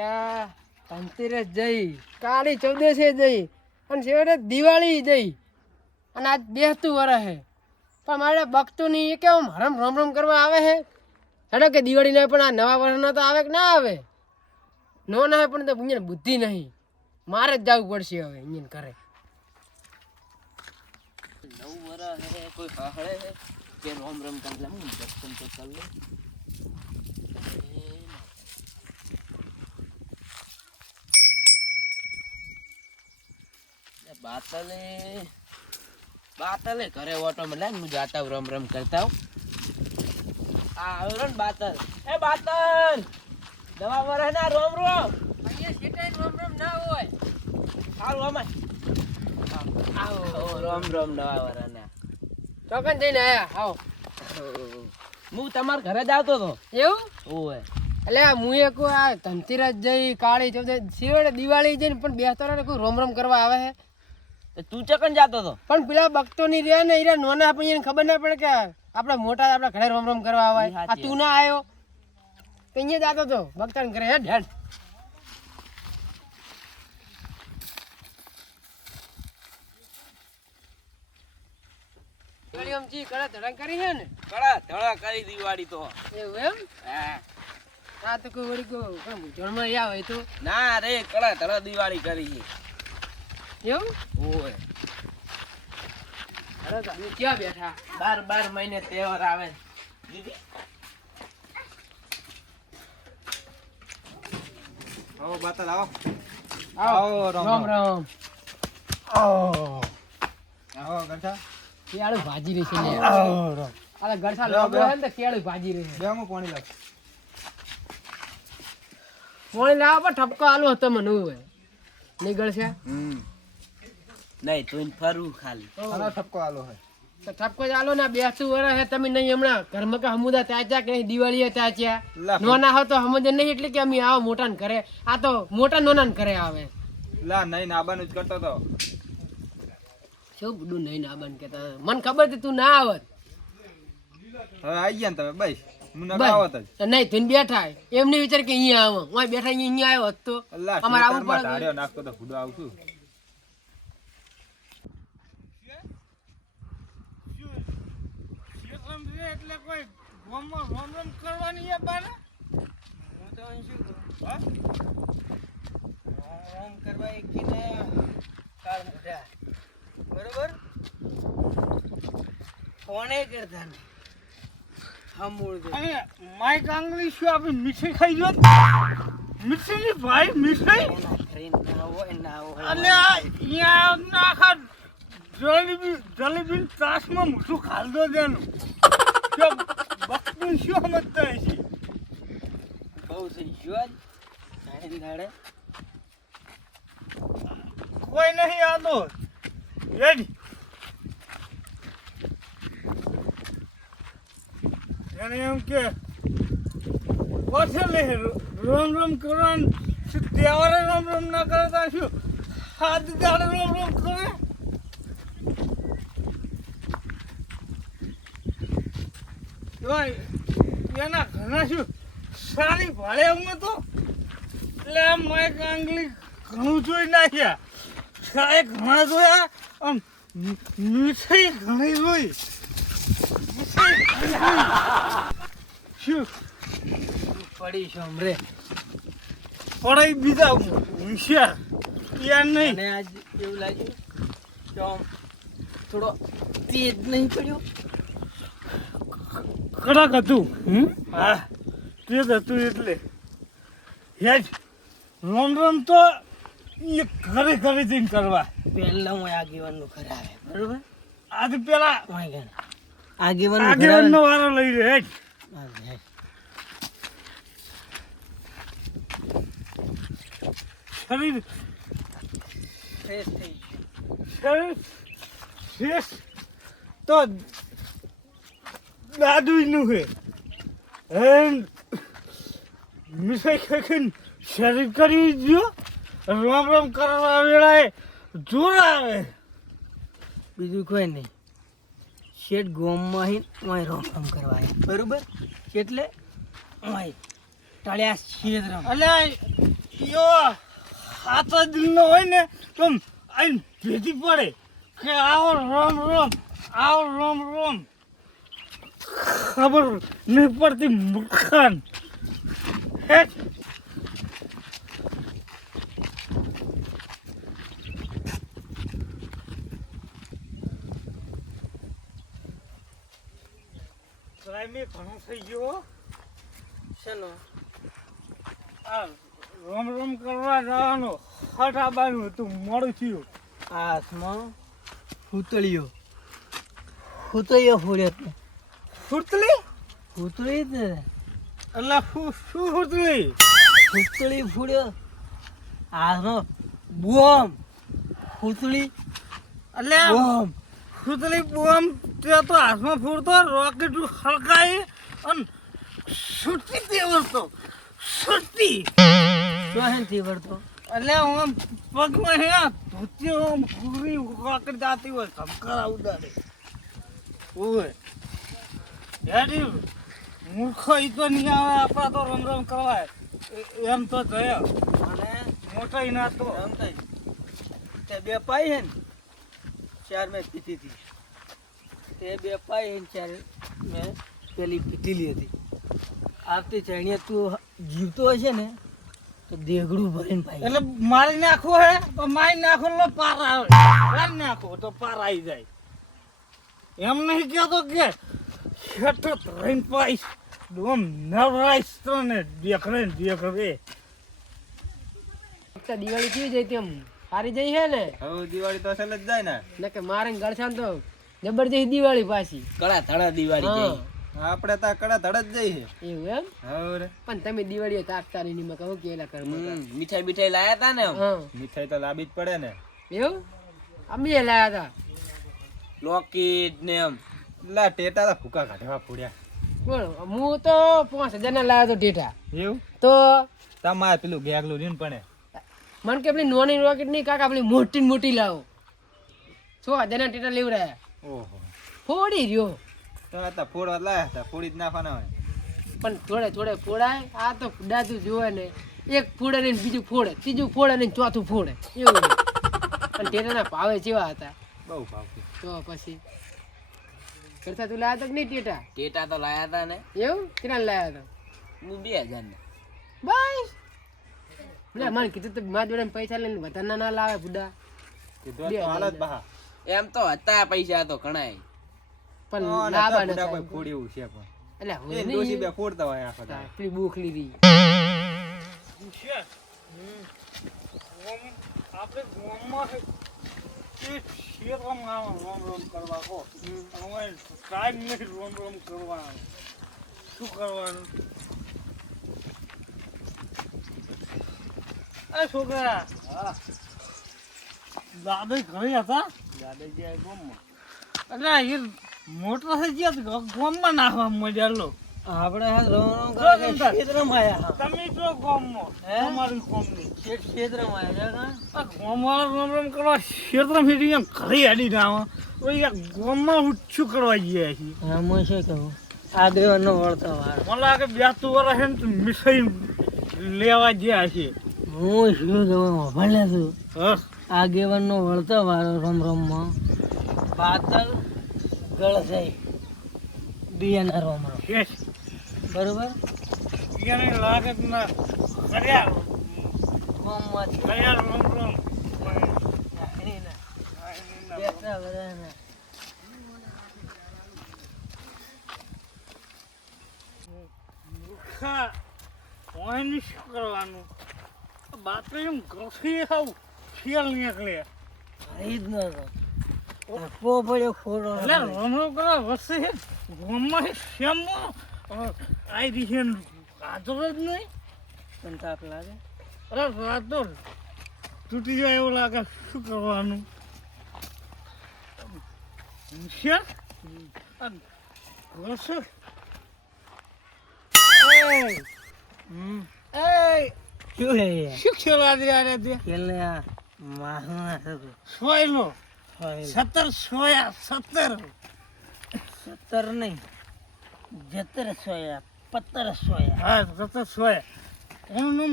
અલ્યા ધનતેરસ જઈ, કાળી ચૌદસે જઈ, અને છેવટે દિવાળી જઈ, અને આજ બેસતું વરસ હે. પણ મારે બકતું નહીં, એ કેવું રમ રમ કરવા આવે છે. હેડો કે દિવાળી ના પણ આ નવા વર્ષનો તો આવે કે ના આવે? નો ના પણ તો અહીંયા બુદ્ધિ નહીં, મારે જ જવું પડશે હવે અહીંયા કરે. નવું વરસ હે, કોઈ હળે હે કે રોમ રોમ કરી લે, હું દર્શન તો કરી લે. બાતલે ઘરે ઓટો મળે ને, હું જાતા હું રમ કરતા હું. આ આવ્યો ને બાતલ. એ બાતલ, નવા વર્ષ ના રોમ અહીંયા શેઠાઈ રોમ ના હોય. સારું અમાર આવો રોમ નવા વર્ષ ના. ચોકન જઈને આયા આવો. હું તમારા ઘરે જ આવતો હતો. એવું? ઓય એટલે હું એક આ ધનતેરસ જઈ, કાળી ચૌદસ છેવટે દિવાળી જઈને પણ બેસતો રહે, કોઈ રોમ કરવા આવે છે. તું ચકન જાતો હતો? પણ પેલા ભક્તો ની રહ્યા ને એરા નોના, પણ એને ખબર ના પડે કે આપડા મોટા આપડા ઘરે રોમ કરવા આવે. આ તું ના આવ્યો તો અહીંયા જાતો હતો ભક્તાને ઘરે. હેડ હેડ જી કડા ધડા કરી છે ને? કડા ધડા કરી દિવાળી તો. એવું એમ? હા. આ તો કોઈ વળી કોઈ મૂંઝવણમાં આવે તો. ના રે, કડા ધડા દિવાળી કરી છે. એવું? ઓય અરે તો અમે ક્યાં બેઠા? 12 મહિને તહેવાર આવે દીદી. આવો બાતલ આવો. આવો રામ રામ. આવો આવો ગંઠા. કેળું ભાજી રહી છે ને. આવો રામ. આ ગરસા લોબો હે ને, કેળું ભાજી રહી છે. બે મો પાણી લાવ. મોણી લાવો પણ ઠપકો આલો હતો મને હોય નીકળ છે. નહીં તું ફરવું ખાલી. આનો ઠપકો આલો હે. તો ઠપકો જ આલો ને. બેસતું વરસ હે, તમે નહીં હમણાં ઘરમાં કે હમુદા તાચ્યા કે દિવાળી તાચ્યા નોના હો તો સમજે નહીં, એટલે કે અમે આવો મોટા ને ઘરે. આ તો મોટા નોના ને ઘરે આવે. લા નહીં નાબાનું જ કરતો તો. શું બધું નહીં ના બન કેતા? મને ખબર હતી તું ના આવત. હવે આવી ગયા ને તમે બસ. હું ન આવત જ. તો નહીં તું બેઠા એમ નહીં વિચાર કે અહીંયા આવો. હું બેઠા અહીંયા આવ્યો તો અમારે આવું પડે. ઢાળ્યો નાખતો તો ભૂડો આવશું. એટલે કોઈ રોમ કરવાની બાને. હું તો અહીં શું કરું? હા રોમ કરવા એક ને કાળ મોઢા બરોબર. ફોને કરતા ને હમૂળ દે. અને માઈક આંગળી શું આપણે મીઠાઈ ખાઈ જો? મીઠાઈ ની ભાઈ મીઠાઈ ના હોય. અને અહીંયા આખા જલેબી ત્રાસમાં મૂઠું ખાલદો દેનું. બકતું શું સમજતા હશે? બહુ થઈ ગયો દાડે. કોઈ નહીં આતો રેડી. એને એમ કે લે રોમ કરવાનું તહેવારે રોમ ના કરતા શું હાથ દાડે રોમ કરે. એના ઘણા શું સારી ભાડે અમે તો એટલે આમ માઇક આંગળી ઘણું જોઈ નાખ્યા. સાહેબ ઘણા જોયા, આમ મીઠાઈ ઘણી જોઈ. શું પડી છો હમરે પડાઈ બીજા હોશિયાર યાર નહીં. અને આજ એવું લાગ્યું કે આમ થોડો તેજ નહીં પડ્યો. કડક હતું. હા તેજ હતું એટલે હેજ રોમ તો એ ઘરે જઈને કરવા. પહેલા હું આગેવાનનું ઘર આવે બરોબર. આજ પેલા આગેવાનનો વારો લઈ લે. હેજ શરીર ફ્રેશ થઈ શરીર ફ્રેશ તો દાદુનું છે. મીઠાઈ ખાઈને શરીર કરી દો. રોમ કરવા વેળાએ જોર આવે. બીજું કોઈ નહીં. શેઠ ગોમમાં અહીં રોમ કરવા આવ્યા બરોબર. એટલે ટળ્યા શેત રમ. એટલે યો હાથા દિલનો હોય ને તો આઈને ભેટી પડે કે આવો રોમ રોમ આવો રોમ રોમ ખબર નહીં પડતી મૂર્ખાન હેટ ટાઈમે ઘણો થઈ ગયો શેનો આ રોમ રોમ કરવા જવાનો હટ આબાનું હતું મોડું થયું હાથમાં હુતળીઓ હુતળીઓ ફોડ્યો ફૂટલી હુતળી જ ને એટલે શું ફૂટલી હુતળી ફોડ્યો હાથમાં બોમ હુતળી એટલે બોમ ફૂટલી બોમ તે તો હાથમાં ફૂટતો રોકેટ હળકાઈ અને છૂટી તેવો તો છૂટી ચોહેનથી વળતો એટલે હું પગમાં હે ધોતીઓ પૂરી રોકેટ જાતી હોય ધમકારા ઉડાડે ઓય હેડી મૂર્ખો ઈ તો નહીં આવે આપણા તો રમ રમ કરવાય એમ તો થયો અને મોટા ઈ ના તો એમ થઈ તે બે પાઈ હે ને ચાર મેં પીતી હતી તે બે પાઈ હે ને ચાર મેં પેલી પીતીલી હતી આવતી ચણીએ તું જીવતો હશે ને તો દેગડું ભરીને પાઈ એટલે મારી નાખવો હે તો મારી નાખો એટલે પાર આવે મારી નાખો તો પાર આવી જાય એમ નહીં કહેતો કે હેઠો રહીને પાઈશ ડોમ નવરાઈશ તો ને દેખરે દિવાળી કેવી જઈ તેમ સારી જઈ છે ને હવે દિવાળી તો અસલ જ જાય ને કે મારે ગળછાન તો જબરજસ્ત દિવાળી પાછી કડા ધડા દિવાળી હા. જઈ આપણે તો કડા ધડા જ જઈ એવું એમ હવે રે પણ તમે દિવાળીએ તાકતા નહીં મેં કહું કે એલા ઘરમાં મીઠાઈ બીઠાઈ લાયા તા ને હા મીઠાઈ તો લાવી જ પડે ને એવું અમે લાયા હતા લોકેટ ને એમ લા ટેટા તો ભૂકા કાઢવા પડ્યા કોણ હું તો 5000 ના લાવ્યો તો ટેટા એવું તો તમારે પેલું ગેગલું રીન પડે મને કે પેલી નોની રોકેટ નહીં કાકા પેલી મોટી ને મોટી લાવો 6000 ના ટેટા લેવડાયા ઓહો ફોડી રહ્યો તો આ ફોડવા લાયા હતા ફોડી જ નાખવાના હોય પણ થોડે થોડે ફોડાય આ તો દાદુ જોવે ને એક ફોડે ને બીજું ફોડે ત્રીજું ફોડે ને ચોથું ફોડે એવું પણ ટેટાના ભાવે કેવા હતા બહુ ભાવતું તો પછી કરતા તું લાયા તો નહીં ટેટા ટેટા તો લાયા તા ને એવું કેટલા લાયા હતા હું 2000 ને બસ બોલે મને કીધું તો મારા જોડે પૈસા લઈને વધારે ના લાવે બુડા કીધું તો હાલત બહા એમ તો હતા પૈસા તો ઘણાય પણ કોઈ લાવવા નતા. ફોડી એવું છે પણ એટલે હવે એ નહીં. ડોશી બે ફોડતા હોય આખો દાડો. પેલી બોખલી રહી આપણે ગામમાં એ ક્ષેત્રમાં આવે રોમ રોમ કરવા કહો હવે ટાઈમ નહીં રોમ રોમ કરવાનો શું કરવાનું એ છોકરા હા દાદા ઘરે હતા દાદા ગયા ગામમાં એટલે એ મોટર થઈ ગયા ગામમાં નાખવા મજા આપણે હાલ રોમ રોમ જો કરે જમતા. ક્ષેત્રમાં આયા તમે જો ગામમાં હે? તમારી ગામની ક્ષેત્રમાં આયા કા ગામમાં રોમ રોમ કરવા ક્ષેત્રમાં ફેરી એમ ઘરે હેડી ના આવે ગામમાં શું કરવા ગયા છીએ હા હું શું કહું આગેવાનો વળતો વાર મને લાગે 2 વર્ષ હે ને તો મીઠાઈ લેવા ગયા છે હું શું કહું ભલે તું હસ આગેવાનો વળતો વારો રમ રમમાં બાતલ ગળસાઈ બિયાના રોમ રમ યસ બરોબર એને લાગે કે ના કર્યા ગામમાં કર્યા રોમ રોમ બેઠા બધાના મૂર્ખા કોઈને શું કરવાનું બાતરે એમ ઘસી આવું ફેલ નીકળે ખરી જ નતો આપવો પડ્યો ખોડો એટલે રોમ રોમ કરવા વસે ગામમાં શ્યામમાં આવી રહી છે હાજર જ નહીં પણ તાપ લાગે અરે રાતો તૂટી જાય એવું લાગે શું કરવાનું હોશિયાર? આ ઘસો. હમ એય, શું હે શું ખેલવા દે આને તે? ખેલને આ માહના હતું સોયલો. હોય 17 સોયા 17. 17 નહીં 17 સોયા 17 સોયા હા 17 સોયા. એનું નામ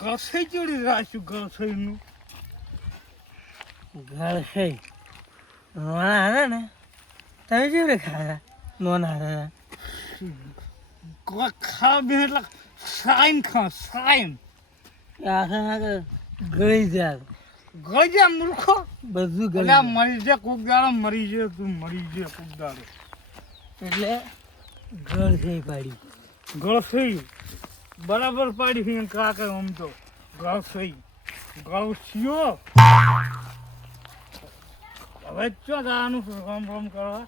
ગળસઈ ચડી રાખ્યું ગળસઈનું ગળસઈ નોના હતા ને તમે કેવી રીતે ખાયા નોના હતા ખા બે એટલે સાઈન ખા સાઈન આખા આખા ગળી જાય ગઈ જા મૂર્ખો બધું એટલે ગળી મરી જાય કોક દાડો મરી જાય તું મરી જાય કોક દાડો એટલે ગળસઈ પાડી ગળસઈ બરાબર પાડી છે કાકા આમ તો ગળસઈ ગળસ્યો હવે ચો જવાનું રમ રમ કરવા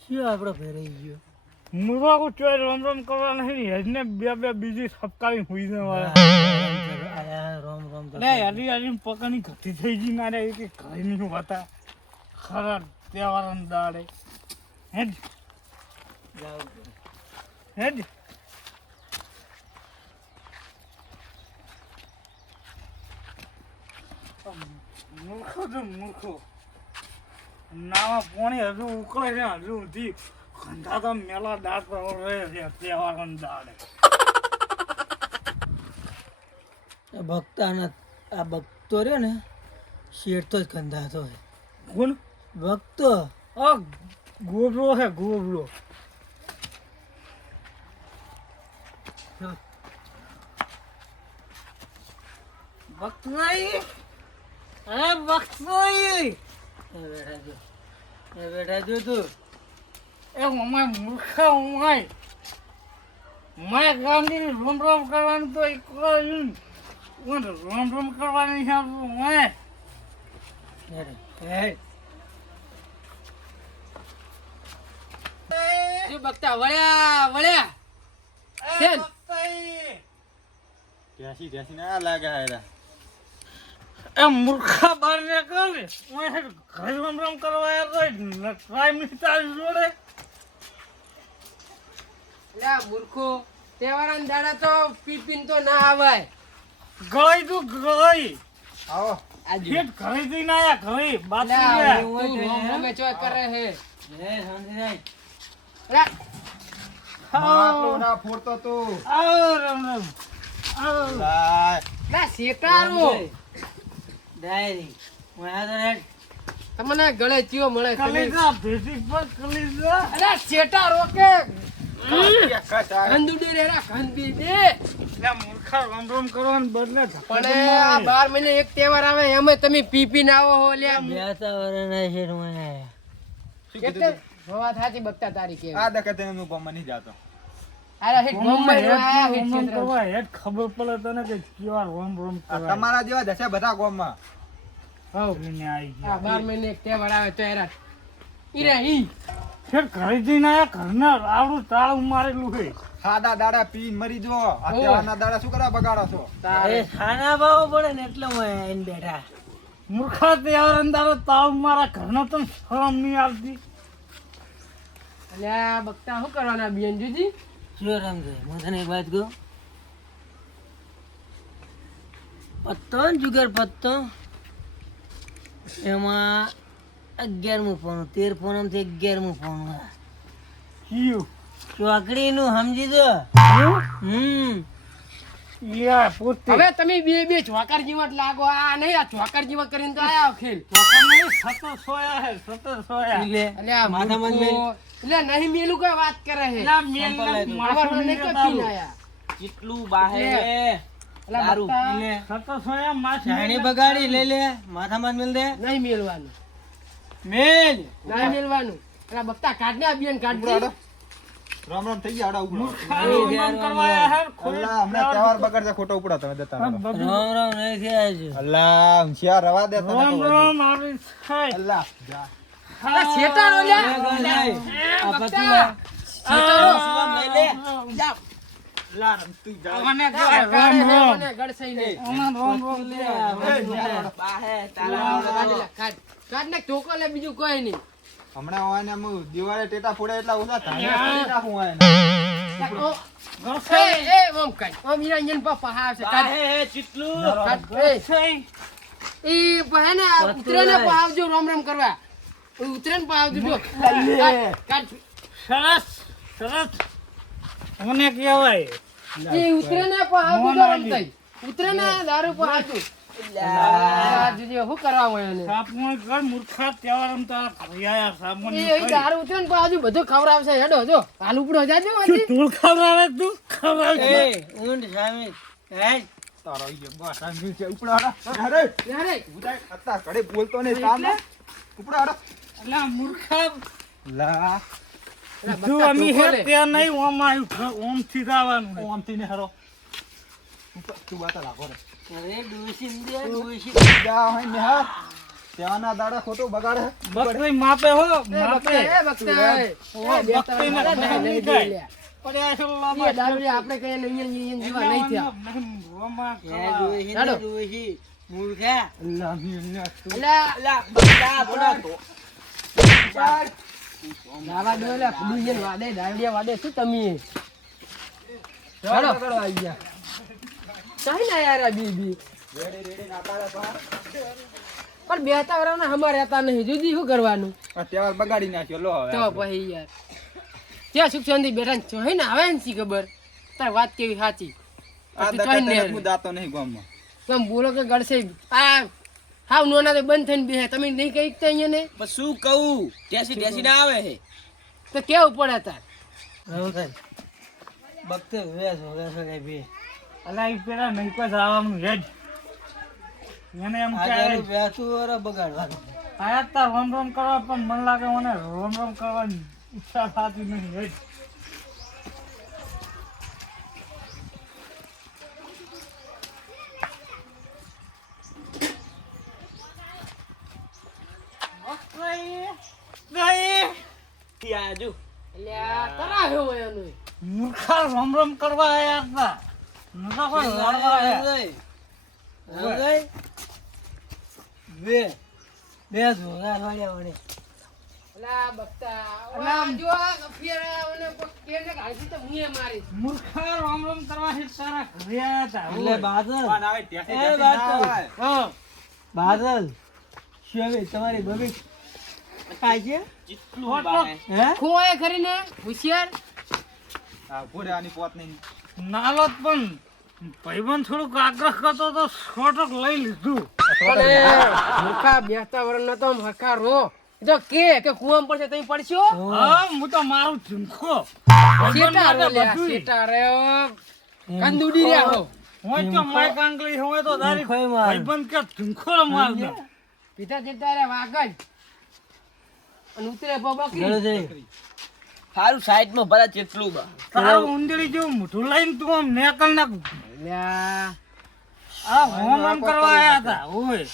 શું આપણો ફેરાઈ ગયો મુરવાકો ચોય રમ રમ કરવા નહીં હેજને બે બે બીજી સપકાવી હુઈ જવા રોમ રોમ તો લે હરી હરી પકાની ઘટી થઈ ગઈ ના રે કે ઘરે નહીં હોતા ખરા તહેવારન દાડે હેડ હેડ મૂર્ખો તો મૂર્ખો નાવા પોણી હજુ ઉકળે છે હજુ સુધી ખંધા તો મેલા દાંત રહે છે તહેવારન દાડે ભક્તાના આ ભક્તો રહ્યો ને શેઠ તો જ કંધાતો હોય કોણ ભક્તો આ ગોબરો હે ગોબરો વક્ત નહીં અરે વક્ત નહીં એ બેઠા જો તું એ અમાય મૂર્ખા અમાય માય ગાંધી રોમ રોમ કરવાનું તો એક રોમ રોમ કરવાની છે માય જો ભક્તા વળ્યા વળ્યા કેમ ત્યાંસી ના લાગે હાયરા એ મૂર્ખા બાર ને કરે ઘરે રોમ રોમ કરવા આવ્યા ટ્રાય મિસ્ટર જોડે લ્યા મૂર્ખો તહેવારના દાડા તો પીપીન તો ના આવાય ગઈ તું ગઈ આવો આજુ ખેત ઘરે જઈને આયા ઘરે બાત લ્યા તું રોમે ચો કરે હે લે શાંતિ લ્યા માટલો ના ફોડતો તું આવો રામ રામ આવો લાય લ્યા શેટારો ડાયરી મારા તમને ગળે ચિયો મળે કલીજા ભેટી પર કલીજા અરે શેટારો કે કસા ગંદુડી રેરા ગંદી દે લે મૂર્ખા રોમ રોમ કરવાને બદલે પણ આ 12 મહિને એક તહેવાર આવે એમે તમે પીપી ના આવો હો લ્યા બેતા વરના છે મને એટલે વાત સાચી બકતા તારી કે આ દકતે હું ગોમાં નહીં જાતો અરે હિટ બોમ્બે આયા હિટ રોમ ક્ષેત્ર કરવા હેડ ખબર પડે તને કે કેવા રોમ રોમ આ કરવા તમારા જેવા જશે બધા ગોમાં હવ એને આવી આ ગયા 12 મહિને એક તહેવાર આવે તો એરા ઈરે ઈ ફેર ઘરે જઈને આયા ઘરના આવડું તાળું મારેલું છે સાદા દાડા પીન મરી જો આ તહેવારના દાડા શું કરવા બગાડો છો તારે ખાના ભાવ પડે ને એટલે હું આઈને બેઠા મૂર્ખા તહેવાર અંદારો તાળું મારા ઘરના તો શરમ નહીં આવતી અલ્યા બકતા શું કરવાના બેન જુજી શું રમશે હું તને એક વાત કહું પત્તો ને જુગાર પત્તો એમાં 11મું ફોન 13 ફોનમાંથી 11મું ફોન કયું ચોકડીનું સમજી જો યા પોતે હવે તમે બે ચોકર જીવત લાગો આ નહીં આ ચોકર જીવત કરીને તો આયા ખેલ ચોકર નહીં સતત સોયા હે સતત સોયા અલ્યા માથા મન એટલે નહીં મેલું કઈ વાત કરે હે ના મેલ મારવાનો નહીં કોઈ પીને આયા કેટલું બાહે અલ્યા દારૂ. બકતા સતત સોયા માછ ચાણી બગાડી લઈ લે માથામાં મેલ દે નહીં મેલવાનું મેલ નહીં મેલવાનું અલ્યા બકતા કાઢ ને આ બેન કાઢ દે રામ રામ થઈ ગયા આડા ઉભરો રોમ કરવા આયા હે અલ્લા હમણાં તહેવાર બગાડશે ખોટો ઉપડા તમે દેતા રહો. રામ રામ નહીં થયા છે અલ્લા હોશિયાર રવા દે તને રોમ તો રોમ આવી થાય અલ્લા જા અલ્યા શેટારો લ્યા આ બકતા શેટારો લઈ લે જા અલ્લા રમતું જા મને કાઢે રોમ હે રોમ મને ગળસઈ લે રોમ રોમ લે બાહે તારા કાઢ ને ટોકો લે બીજું કોઈ નહીં હમણાં હોય ને હું દિવાળે ટેટા ફોડે એટલા ઓછા થાય નાખું હોય ને એ ઓમ કાઢ ઓમ ઈરા ઇંજન પર પહાવ છે કાઢ બાહે કેટલું કાઢ એ પહે ને ઉતરે ને પહાવજો રોમ રોમ કરવા ઉતરે ને પહાવજો જો કાઢ સરસ સરસ મને કહેવાય એ ઉતરે ને પણ આવું તો રમતાઈ. ઉતરે ને દારૂ પણ આચું. આ જોજે શું કરવા મળ્યો ને. સાપમાં ઘર મૂર્ખા તહેવાર રમતા આયા સાપમાં એ દારૂ ઉતરે ને પણ આજુ બધું ખવડાવશે. હેડો જો હાલ ઉપડો જાજો શું હજી. તું ખવડાવે તું ખવડાવે ઊંડ સામે હે તારો ઈ બસ આ મીઠે ઉપડો હાડા. અરે યારે. ઉડાય અત્યાર ઘડે બોલતો નહીં સામે. ઉપડો હાડા. એટલે મૂર્ખા લા તું અમી હે ત્યાં નહીં ઓમ આવ્યું ઓમ થી જવાનું છે. ઓમથી ને હરો. તું વાતા લાગો રે. અરે ડોશી દે ડોશી જા હોય ને હા. ત્યાંના દાડા ખોટો બગાડે. બકરી માપે હો એ માપે બકતા, એ બકતા. એ બે બકરી ત્રણ ને દાડા નહીં નહીં થાય. લ્યા. પડ્યા છે એ લાંબા. દારૂ લ્યા આપણે કહીએ ને અહીંયા જીવા નહીં થયા. રોમા હે ડોશી હેડો. ડોશી મૂર્ખા અલા, અલા બકરા થોડા તો દાવા દો લ્યા, ફુદુજીને વાદે, દાંડિયા વાદે, શું તમે? હેડો. કાંઈ ના યાર આ બી. પણ બેહતા વરાના હમારે હતા નહીં. જુદી શું કરવાનું? તહેવાર બગાડી નાખ્યો લો હવે તો પછી યાર ત્યાં સુખ શાંતિ બેઠા ને છો હે ને આવે ને શી ખબર તાર વાત કેવી સાચી. આ તું ચોઈ ને દકા હું દાતો નહીં ગામમાં. તમે બોલો કે ગળશે આ હાવ નોના તો બંધ થઈને બેહે. તમે નહીં કઈ કઈ અહીંયા ને પણ શું કહું ટેસી ટેસી ના આવે હે તો કેવું પડે તાર. બકતે વેસ વેસ કે બે અલા ઈ પેલા નહીં કોઈ જવાનું હેડ એને એમ કે વેસું વર બગાડવાનું આયા તાર રોમ રોમ કરવા પણ મન લાગે મને રોમ રોમ કરવાની ઈચ્છા થતી નહીં હેડ યાજુ અલ્યા તરાવ્યો હોય એનું. મૂર્ખા રોમ રોમ કરવા આયા હતા નતા કોઈ લડવા આયા બે બે જોગા વાળ્યા વડે અલા બકતા ઓલા જો આ ફેરા ઓને કેને ગાડી તો મુએ મારી. મૂર્ખા રોમ રોમ કરવા છે તારા ઘરે આયા હતા એટલે બાદલ પણ આવે ત્યાંથી એ ત્યાંથી ના બાદલ. આવે. હા બાદલ શું તમારી બબી કાય છે કેટલું હે ખોએ કરીને હોશિયાર. હા, પૂરે આની પોત નહીં. નાલો પણ ભાઈબંધ થોડુંક આગ્રહ કરતો તો છોટક લઈ લીધું પણ એ મૂર્ખા બેસતા વરણ નતો આમ હકારો. જો કે કુવામ પડશે તમે પડશો. હા હું તો મારું ઝુમખો શેટા રો લ્યા, શેટા રે ઓ. કંદુડી રહ્યા હો. હોય તો માય કાંગલી હોય તો તારી ભાઈબંધ કે ઝુમખો માર દે પીતા ચેતા રે વાગજ. અને ઉતરે બબકરી. સારું સાઈડ માં ભરા કેટલું બા તારું ઉંદરી જેવું મોઢું લઈને તું આમ નેકલ નાખ લ્યા આ હોમ આમ કરવા આયા હતા ઓય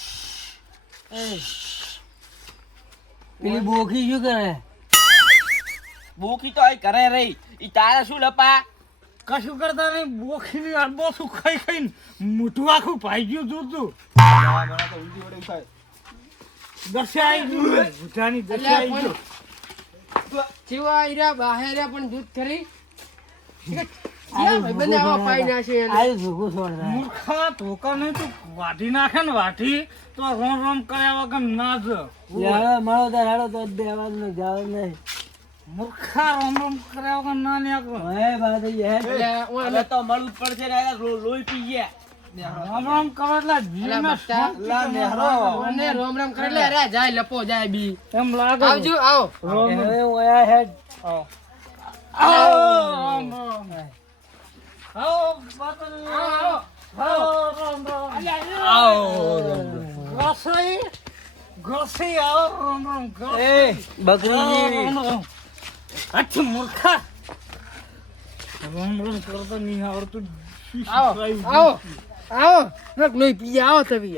પેલી બોખી શું કરે બોખી તો આ કરે રહી ઈ તારા શું લપા કશું કરતા નહીં બોખીની અડબો શું ખાઈ ખાઈને મોઢું આખું ભાઈ ગયું જોતું હા, મને તો ઉલટી વડે ઉઠાય. દસે આવી ગયું ભૂટાની દસે આવી ગયું જીવા ઈરા બહાર્યા પણ દૂધ કરી. જ્યાં ભાઈબંધે આવા પાઈ નાખે એને. મૂર્ખા ધોકા નહીં તું વાઢી નાખે ને વાઢી તો રોમ રોમ કર્યા વગર ના જ મૂર્ખા રોમ રોમ કર્યા વગર ના નીકળો એટલે હવે તો મળવું જ પડશે ને લોહી પી ગયા રોમ રોમ કરો એટલે જીવના બચ્ચા. લા નેહરો. ઓને રોમ રામ કરે લે રે જાય લપો જાય બી. એમ લાગે આવજો આવો. રોમ રોમ રોમ રોમ આવો બાતલ આવો રોમ રોમ ગોસઈ ગોસઈ આવો રોમ રોમ બકરી અચ્છા મૂર્ખા રોમ રોમ કરતો નહીં આવડતું આવો આવો આવો નક લોહી પી આવો તમે.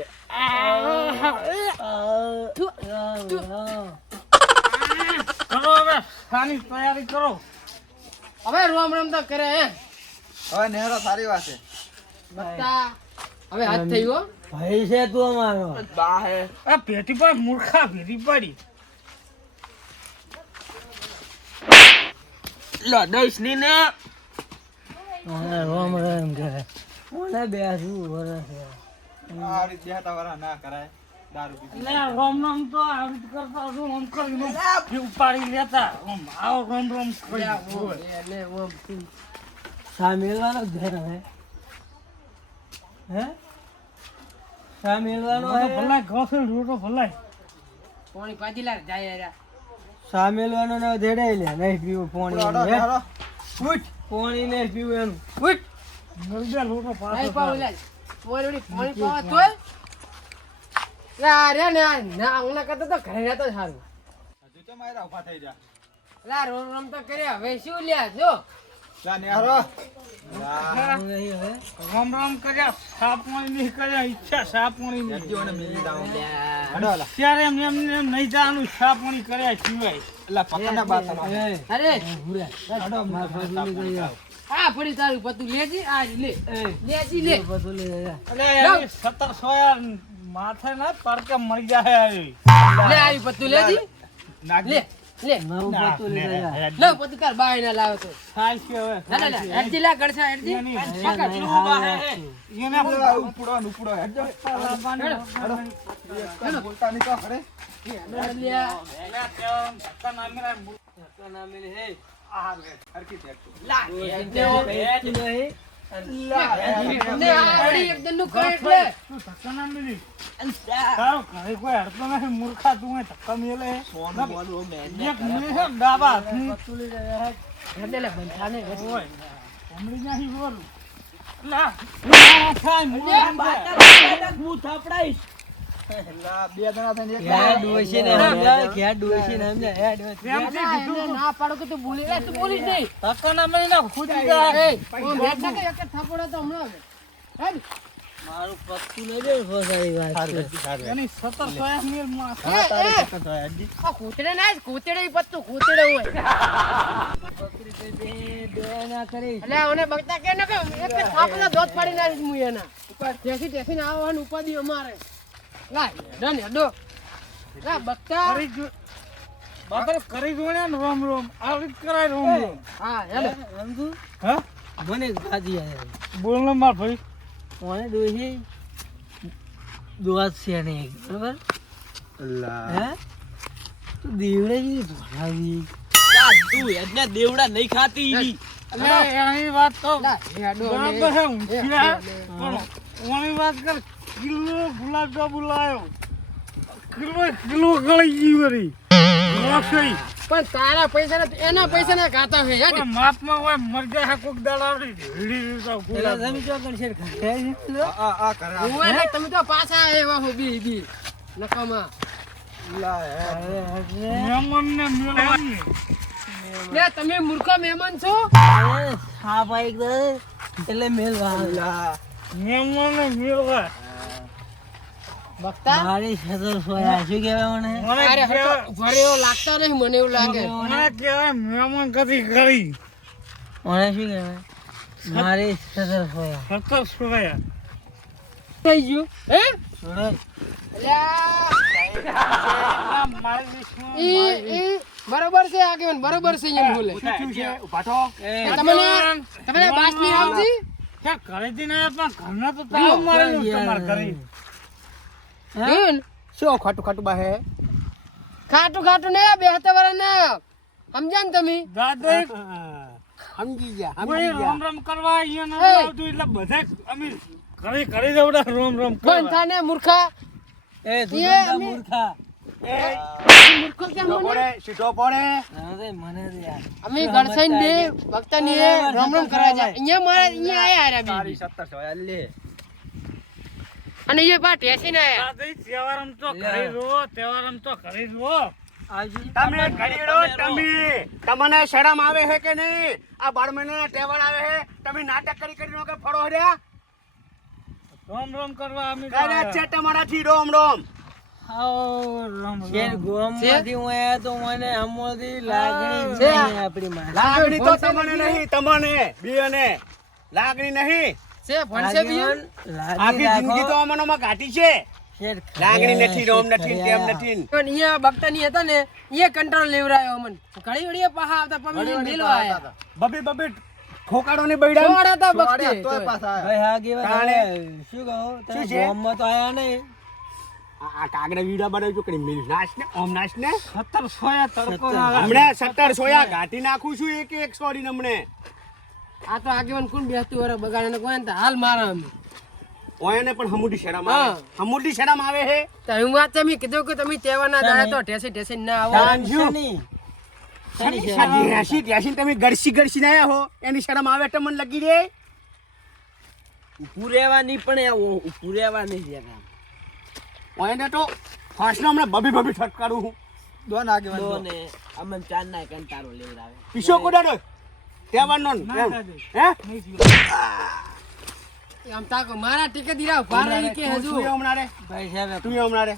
કરો હવે ખાની તૈયારી કરો હવે રોમ રામ તો કરે હે હવે નેહરો સારી વાત છે. બત્તા. હવે હાથ થઈ ગયો. બા હે આ પેટી પર મૂર્ખા ભેરી પડી લડઈશ ની ને આ રીતે બેહતા વરા ના કરાય. દારૂ પીધી. એટલે રોમ રોમ તો આવી રીતે કરતા હતું આમ કરીને ઉપાડી લેતા આમ આવો રોમ રોમ કરી લે, લે, ઓમ તું. શા મેળવાનો જ છે હવે હે શા મેળવાનો રોટો ભલાય ઘોસેલ રોટો ભલાય પાણી પાજી લાગ જાય યાર શા મેલવાનો ને ધેડાઈ લે નહીં પીવું પાણી હાલો, હે? હાલો. ઉઠ પાણી નહીં પીવું એનું ઉઠ મળજા રોટો નહીં પાછો પાવ લે ઓરડી પાણી પાવા તોય લા રે ને ના ઉના કરતા તો ઘરે રહેતો સારું હજુ તો મારા ઊભા થઈ જા. લા રોમ રોમ તો કર્યા હવે શું લ્યા જો લા નેહારો. નહીં હવે રામ રામ કર્યા સાપણી નહીં કર્યા ઈચ્છા સાપણી નહીં હેડજીઓને મિલી દાઉં. હાલો, હાલો. ત્યારે એમ નહીં જવાનું સાપણી કર્યા સિવાય એલા પકડના બાતનો. એ અરે હાડો માર પાસે નીકળી જા આ પડી તારું પતું લેજી આ લે લેજી લે બધું લઈ જા એટલે એની 1700 માથે ના પડકે મરી જાય આવી લે આવી પતું લેજી લે લે નવું બધું લઈ જા લે પતું તાર બાય ના લાવે તો થાય છે હવે ના ના હેડજી લા ગડસા હેડજી એને ઉપડો ને ઉપડો. હેડજો. હેડો. બોલતા નહીં તો ખરે. હરખી હેડજો. ને આ વળી એક દંડુ કરે એટલે તારો ઘરે કોઈ હડતો નથી મૂર્ખા તું ધક્કા મેલે એક મેલે છે ડાબા હાથની. હેડે લે બંધાને ઓય હમણી નહીં બોલ લા ના થાય હું થાપડાઈશ એલા બે જણા થઈને એક ઘેર ડોશી ને સમજાય ઘેર ડોશી ને સમજાય હેડ પ્રેમથી કીધું ના પાડો કે તું બોલી લે તું બોલીશ નહીં ધક્કા ના મેલી ના ખુદી જાય એ ઓમ હેડ ના કે એક જ થાપડો તો હમણાં હેડ મારું પત્તું નહીં દે ફસાઈ વાત છે એની 1700 ની માથે આ કૂતડે ના કૂતડે ઈ પત્તું કૂતડે હોય બે ના કરી એટલે ઓને બગતા કે ન કે એક જ થાપડા દોત પાડી નાખી હું એના ઉપર ટેસી આવવાનું ઉપાધિ અમારે લાય ડન હેડો લા બગતા કરી જો બાપરે કરી જોણે ને રોમ રોમ આવી કરાય રોમ રોમ હા હેડો સમજુ હા મને ગાજી આયા બોલ ને માર ભાઈ કોને ડોશી દોત છે ને બરાબર હે તું દેવડે જી ભણાવી તું એટલે દેવડા નહીં ખાતી ઈ. અલે એની વાત તો લા હેડો બરાબર છે ઊંચિયા પણ ઓની વાત કર કિલો ગુલાબ જાંબુ લાયો કિલો ગળી ગઈ વરી રસોઈ પણ તારા પૈસા ને એના પૈસા ના ખાતા હે હેડ પણ માપમાં હોય મર જાય કોક દાડાવડી ઢીલી તો પેલા ગુલાબ જમી ચોકડ છે ખાય આ કરે. હું એટલે તમે તો પાછા આવ્યા હો બી બી નકામા એલા હેડ. મહેમાન ને મેળવા ને લે તમે મૂર્ખા મહેમાન છો સાપ આવી ગયો એટલે મેલવા એલા. મહેમાન ને મેળવા બગતા મારી સદર સોયા શું કહેવાય મને મને અરે કહેવાય- હરખો ઘરે એવો લાગતા નહીં મને એવું લાગે મને કહેવાય મહેમાન કદી કરી મને શું કહેવાય મારી સદર સોયા 1700 થઈ ગયું હે છોડો અલ્યા મારી દેશમાં ઈ બરોબર છે આગેવાન બરોબર છે એમ બોલે શું છે? ઊભા થો. તમને બાસ નહીં આવતી ક્યાં ઘરેથી ના પણ ઘરના તો તાવ મારેલું તમારા ઘરે બેન શું ખાટું ખાટું બા હે? ખાટું ખાટું ને બેહતા વાળા ને સમજ્યા ને તમે દાદો એક સમજી ગયા કોઈ સમજી રોમ ગયા. રોમ કરવા અહીંયા ન એ. આવતું એટલે બધા અમે ઘરે ઘરે જવડા રોમ રોમ બંધ કરવા થા ને મૂર્ખા એ તું એ બંધા અમે- મૂર્ખા મૂર્ખો કેમ સીધો મને પડે, સીધો પડે. અરે મને તો યાર અમે ગળસાઈન બે ભક્તા ની રામ રામ કરવા જાય અહીંયા મારા અહીંયા આયા રે તારી બીજી 1700 લે. અને એ બા ટેસી ને આયા દાદા તહેવારમ તો ઘરે જુઓ તહેવારમ તો ઘરે જુઓ આવજો તમે ઘડીડો તમે તમને શરમ આવે છે કે નહીં? આ 12 મહિનાના તહેવાર આવે છે, તમે નાટક કરી કરીને કે ફળો હર્યા? રોમ રોમ કરવા અમે તો અરે આવ્યા. છે તમારાથી રોમ રોમ. આવો રોમ શેર રોમ ગોમમાંથી હું આયા તો મને અમોથી લાગણી છે. નહીં આપણી માં લાગણી તો તમને નહીં, તમને બીઓને લાગણી નહીં. છે ભણશે બી આખી જિંદગી તો અમનોમાં કાઢી છે. લાગણી નથી, રોમ નથી, તેમ નથી. પણ અહીંયા ભક્તા ની હતા ને એ કંટ્રોલ લેવરાયો અમન ઘડી ઘડી પાહા આવતા પમી મેલવા આયા બબી બબી ઠોકાડો ને બૈડા છોડાતા ભક્તિ તોય પાછા આવ્યા. ભાઈ હા કેવા તાણે. શું કહો શું તમે છે? ગોમમાં તો આયા નહીં આ કાગડા વીડા બનાવજો કે મિલ નાશ ને ઓમ નાશ ને 1700 તડકો ના લાગે. હમણે 17 સોયા ઘાટી નાખું છું એક એક સોડી હમણે આ તો આગેવાન કોણ બેસતું વરે બગાડે ને કોઈ હાલ મારા અમે ઓયને પણ હમુડી શેડામાં આવે હમુડી શેડામાં આવે હે તો હું વાત તમે કીધું કે તમે તહેવારના દાડે તો ઠેસે ના આવો ઠેસી તમે ગરસી ના આયા હો એની શરમ આવે તો મને લગી રે પૂરેવા નહીં પણ પૂરેવા નહીં જતા ઓયને તો ફાસનો હમણાં બબી ઠટકારું હું દોન આગેવાન દો. ને અમન ચાર ના કંટાળો લેવડાવે પીછો કોડાડો તહેવારનો ના એમ. દાદા. હે નહીં પીવો. આમ તાકો મારા ટીકે દીરા ઉભા રહી કે હજુ તું હમણાં રે ભાઈ સાહેબ તું હમણાં રે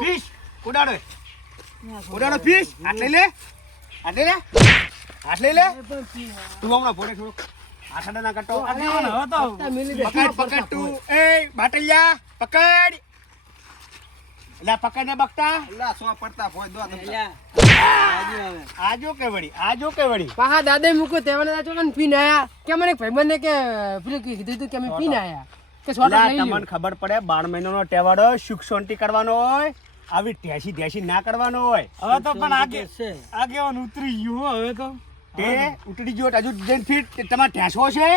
પીશ કોડાડો પીશ આટલે લે તું હમણાં ભોડે થોડું આઠડા ના કટો આગેવાન હવે તો પકડ તું એ બાટલિયા પકડ લા પકડ ને બકતા આજો કે વળી પાહા દાદા મૂકો તહેવારના દાડે ચોકન પીને આયા કે મને ભાઈબંધને કે પેલું કીધું તું કે અમે પીને આયા કે સોટો લા, લઈ તમને લ્યો ખબર પડે 12 મહિનાનો તહેવાર હોય સુખ શાંતિ કરવાનો હોય આવી ઢેસી ના કરવાનો હોય હવે તો પણ આગેવાન ઉતરી ગયું હો હવે તો તે ઉતરી ગયો હજુ જઈને ફીટ તમારે ઢેસવો છે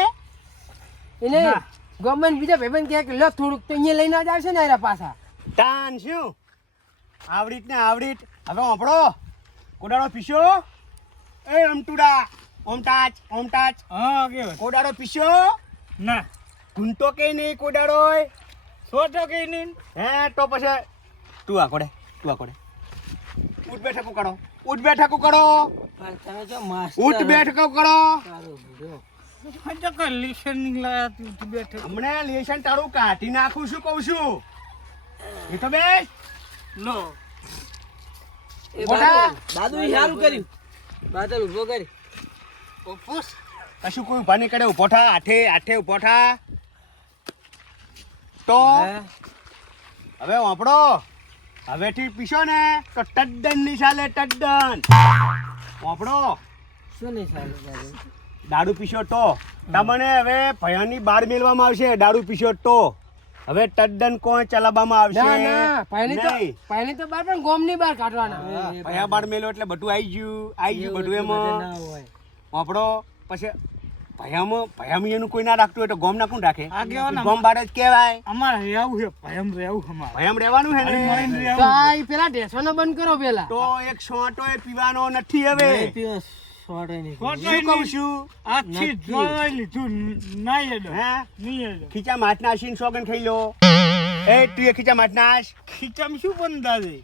એને ના. ગવર્મેન્ટ બીજા ભાઈબંધ કહે કે લો થોડુંક તો અહીંયા લઈને જ આવશે ને એરા પાછા તાન શું આવડીત ને આવડીત હવે આપણો કોડાળો પીશો એ રમતુડા ઓમ ટાચ હા આગેવાન કોડાળો પીશો ના ઘૂંટો કે નહીં કોડાળો છોટો કઈ નહીં હે તો પછી તું આ કોડે ઉઠ બેઠકો કરો ઉઠ બેઠકો કરો તમે જો માસ્ટર ઉઠ બેઠકો કરો તારો બુડો. હજુ કોઈ લીશન નહીં લાયા તું બેઠે હમણે લેશન તારું કાઢી નાખું છું કહું છું એ તો બેસ લો એ મોટા. દાદુ ઈ સારું કર્યું બાદલ ઉભો કરી કશું કોઈ ઉભા નહીં કરે ઉભો થા આઠે ઉભો થા તો હે? હવે વાપડો હવેથી પીશો ને તો તદ્દન ની ચાલે તદ્દન વાપડો શું નહીં ચાલે દાદા? દારૂ પીશો તો તમને હવે ભયાની બહાર મેળવામાં આવશે દારૂ પીશો તો હવે તદ્દન કોઈ ચલાવવામાં આવશે ના પાણી નહીં. તો બાર પણ ગોમની બહાર કાઢવાના ભયા બહાર મેલો એટલે બધું આવી ગયું બધું એમાં ના હોય. વાપડો પછી ભયામાં એનું કોઈ ના રાખતું હોય તો ગોમ ના કોણ રાખે આગેવાન ગોમ બાર જ કહેવાય અમારે રહેવું છે ભયમ રહેવું અમારે ભયામ રહેવાનું હે હળીમળીને ને રહેવું. તો આ ઈ પેલા ઢેસવાનો બંધ કરો પેલા તો એક છોટો એ પીવાનો નથી હવે નહીં પીવો, સોડે નહીં પીવો. છોટો શું કહું છું આથી જોઈ લીધું ના એડો હે નહીં એડો ખીચા માથ નાશીને સોગન ખાઈ લો એ તું એ ખીચા માથ નાશ ખીચામ શું બંધાશે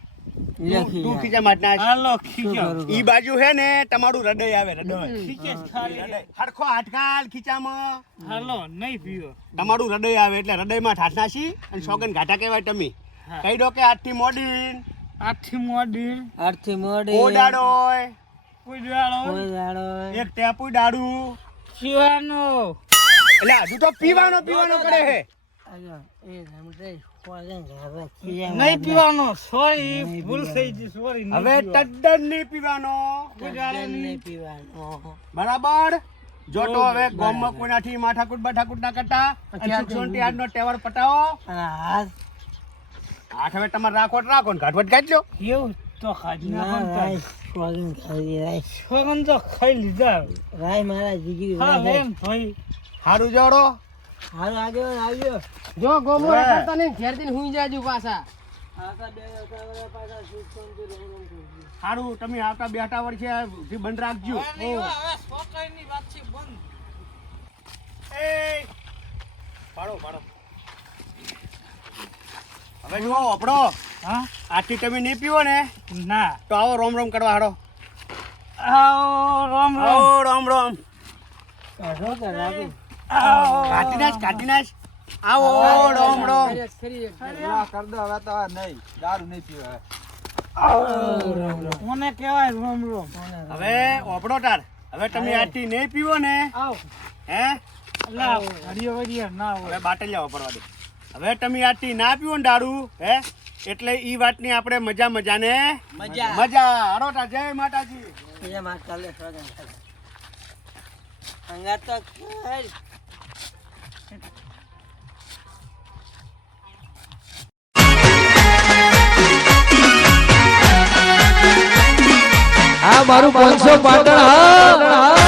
લખી તું જા. ખીચા માથ નાશ હાલો ખીચામ કરું? ઈ બાજુ હે ને તમારું હૃદય આવે હૃદય ખીચે જ ખાલી હૃદય. હરખો હાથકાલ ખીચામાં હાલો નહીં પીવો તમારું હૃદય આવે એટલે હૃદયમાં હાથ નાસી અને સોગન ઘાટા કહેવાય તમે હા. કહી દો કે આજથી મોડીન આથી મોડી આરથી મોડી ઓડાડોય કોઈ દાડો કોઈ દાડો એક ટેપુ દારૂ પીવાનો એટલે હજુ તો પીવાનો કરે હે આજો, એ રમતે ખોળે ઘરે ખીયા નહીં પીવાનો સોરી નહીં ભૂલ પીવાનો. થઈ ગઈ સોરી હવે તદ્દન નહીં પીવાનો કોઈ દાડો નહીં નહીં પીવાનો. બરાબર જો તો હવે ગામમાં કોઈનાથી માથાકૂટ બાઠાકૂટ ના કરતા અને સુખ શાંતિ આજનો તહેવાર પટાવો અને હાથ હાથ હવે તમારે રાખો તો રાખો ને ઘાટવટ કાઢ લો એવું તો ખાઈ ના નાખો રાય સોગન ખાઈ રાય. છોકન તો ખાઈ લીધા રાય મારા જીગી હા રાય. એમ ભાઈ સારું જોડો હારું આગેવાન આવ્યો. જો ગોમો હવે. કરતા નહીં ઘેર જઈને હુઈ જાજુ પાછા આવતા બે આવતા વરસ પાછા સુખ શાંતિ રમ રમ કરજો. સારું તમે આવતા બેઠા વર્ષે સુધી બંધ રાખજો એ પાડો હવે જુઓ આપણો હા આથી તમે નહીં પીવો ને ના તો આવો રોમ રોમ કરવા હાડો આવો રામ રામ આવો રોમ રોમ કાઢો કે રાખો? કાઢી નાખ આવો રોમ રોમ ખરી એક મને કહેવાય રામ રામ હવે ઓપડો તાર હવે તમે આથી નહીં પીવો ને આવ હે અલા હરિયો ના હોય હવે બાટલિયા વાપરવા દે હવે તમે આથી ના પીવો ને દારૂ હે એટલે ઈ વાતની આપણે મજાને મજા હારો તા જય માતાજી બીજા માર કાલે સોગન ખાઈ. હંગાત તો કર. આ મારું 500 પાટણ હા